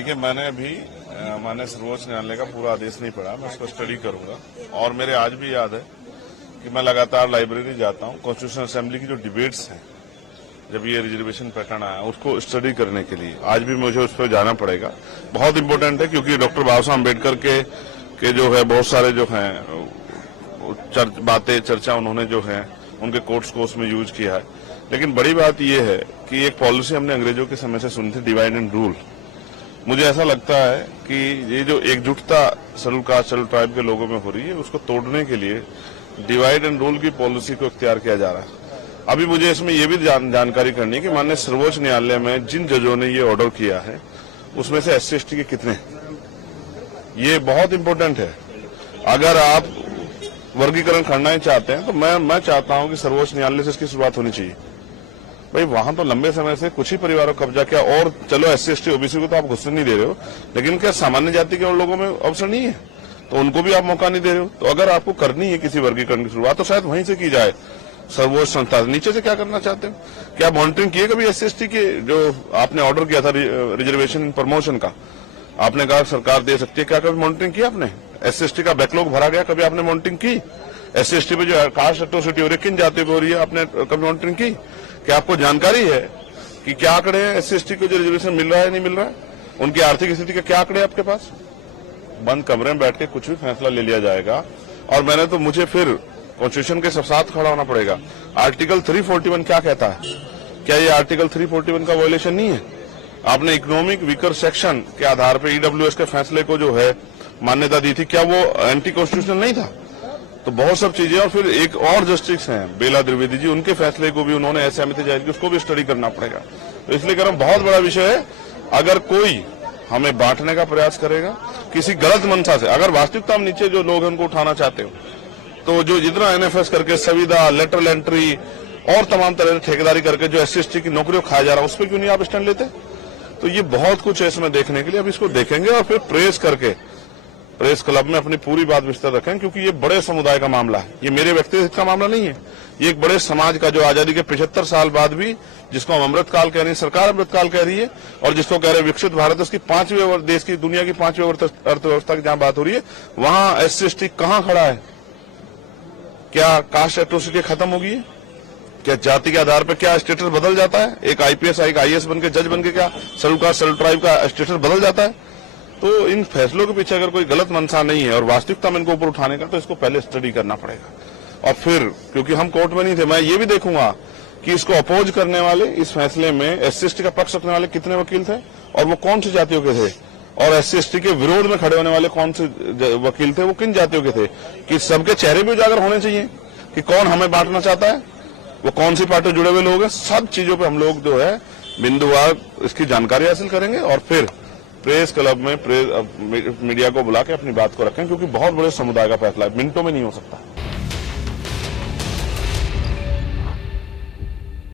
देखिए, मैंने अभी माननीय सर्वोच्च न्यायालय का पूरा आदेश नहीं पढ़ा, मैं उसको स्टडी करूंगा। और मेरे आज भी याद है कि मैं लगातार लाइब्रेरी जाता हूं, कॉन्स्टिट्यूशनल असेंबली की जो डिबेट्स हैं, जब ये रिजर्वेशन पैटर्न आया उसको स्टडी करने के लिए आज भी मुझे उस पर जाना पड़ेगा। बहुत इंपॉर्टेंट है क्योंकि डॉक्टर बाबा साहब अम्बेडकर के जो है बहुत सारे जो हैं बातें चर्चा उन्होंने जो है उनके कोर्ट्स को उसमें यूज किया है। लेकिन बड़ी बात यह है कि एक पॉलिसी हमने अंग्रेजों के समय से सुनी थी, डिवाइड एंड रूल। मुझे ऐसा लगता है कि ये जो एकजुटता शेड्यूल कास्ट शेड्यूल ट्राइब के लोगों में हो रही है, उसको तोड़ने के लिए डिवाइड एंड रूल की पॉलिसी को इख्तियार किया जा रहा है। अभी मुझे इसमें यह भी जानकारी करनी है कि माननीय सर्वोच्च न्यायालय में जिन जजों ने ये ऑर्डर किया है उसमें से SC/ST के कितने, ये बहुत इंपॉर्टेंट है। अगर आप वर्गीकरण करना ही चाहते हैं तो मैं चाहता हूं कि सर्वोच्च न्यायालय से इसकी शुरुआत होनी चाहिए। भाई वहां तो लंबे समय से कुछ ही परिवारों को कब्जा किया, और चलो SC/ST OBC को तो आप घुसने नहीं दे रहे हो, लेकिन क्या सामान्य जाति के उन लोगों में अवसर नहीं है? तो उनको भी आप मौका नहीं दे रहे हो। तो अगर आपको करनी है किसी वर्गीकरण की शुरुआत तो शायद वहीं से की जाए, सर्वोच्च संस्था। नीचे से क्या करना चाहते हो? क्या मॉनिटरिंग किए कभी SC/ST के जो आपने ऑर्डर किया था रिजर्वेशन इन प्रमोशन का? आपने कहा सरकार दे सकती है, क्या कभी मॉनिटरिंग किया आपने? SC/ST का बैकलॉग भरा गया, कभी आपने मॉनिटरिंग की? SC/ST पे जो कास्ट एट्रोसिटी हो रही है किन जातियों पे हो रही है, आपने कभी मॉनिटरिंग की? क्या आपको जानकारी है कि क्या आंकड़े हैं SC/ST को जो रिजर्वेशन मिल रहा है नहीं मिल रहा है? उनकी आर्थिक स्थिति के क्या आंकड़े आपके पास? बंद कमरे में बैठ के कुछ भी फैसला ले लिया जाएगा। और मुझे फिर कॉन्स्टिट्यूशन के साथ खड़ा होना पड़ेगा। आर्टिकल 341 क्या कहता है? क्या ये आर्टिकल 341 का वायलेशन नहीं है? आपने इकोनॉमिक वीकर सेक्शन के आधार पर EWS के फैसले को जो है मान्यता दी थी, क्या वो एंटी कॉन्स्टिट्यूशनल नहीं था? तो बहुत सब चीजें। और फिर एक और जस्टिस हैं बेला द्विवेदी जी, उनके फैसले को भी उन्होंने असहमति जाहिर की, उसको भी स्टडी करना पड़ेगा। तो इसलिए कह रहा हूं बहुत बड़ा विषय है। अगर कोई हमें बांटने का प्रयास करेगा किसी गलत मंशा से, अगर वास्तविकता में नीचे जो लोग हैं उनको उठाना चाहते हो, तो जो जितना NFS करके संविदा, लेटरल एंट्री और तमाम तरह से ठेकेदारी करके जो SC/ST की नौकरियों खाया जा रहा है, उस पर क्यों नहीं आप स्टैंड लेते? तो ये बहुत कुछ है इसमें देखने के लिए। अब इसको देखेंगे और फिर प्रेस करके प्रेस क्लब में अपनी पूरी बात विस्तार रखें, क्योंकि ये बड़े समुदाय का मामला है। ये मेरे व्यक्तिगत का मामला नहीं है, ये एक बड़े समाज का, जो आजादी के 75 साल बाद भी, जिसको हम अमृतकाल कह रही है, सरकार अमृतकाल कह रही है, और जिसको कह रहे हैं विकसित भारत, उसकी 5वीं देश की, दुनिया की 5वीं अर्थव्यवस्था की जहां बात हो रही है, वहां SC/ST कहां खड़ा है? क्या कास्ट एट्रोसिटी खत्म होगी? क्या जाति के आधार पर क्या स्टेटस बदल जाता है? एक IPS एक IAS बन के, जज बन के क्या शेड्यूल कास्ट शेड्यूल ट्राइब का स्टेटस बदल जाता है? तो इन फैसलों के पीछे अगर कोई गलत मंशा नहीं है और वास्तविकता में इनको ऊपर उठाने का, तो इसको पहले स्टडी करना पड़ेगा। और फिर क्योंकि हम कोर्ट में नहीं थे, मैं ये भी देखूंगा कि इसको अपोज करने वाले, इस फैसले में SC/ST का पक्ष रखने वाले कितने वकील थे और वो कौन सी जातियों के थे, और SC/ST के विरोध में खड़े होने वाले कौन से वकील थे, वो किन जातियों के थे, कि सबके चेहरे भी उजागर होने चाहिए कि कौन हमें बांटना चाहता है, वो कौन सी पार्टी जुड़े हुए लोग हैं। सब चीजों पे हम लोग जो है बिंदुवार इसकी जानकारी हासिल करेंगे और फिर प्रेस क्लब में मीडिया को बुला के अपनी बात को रखें, क्योंकि बहुत बड़े समुदाय का फैसला है, मिनटों में नहीं हो सकता।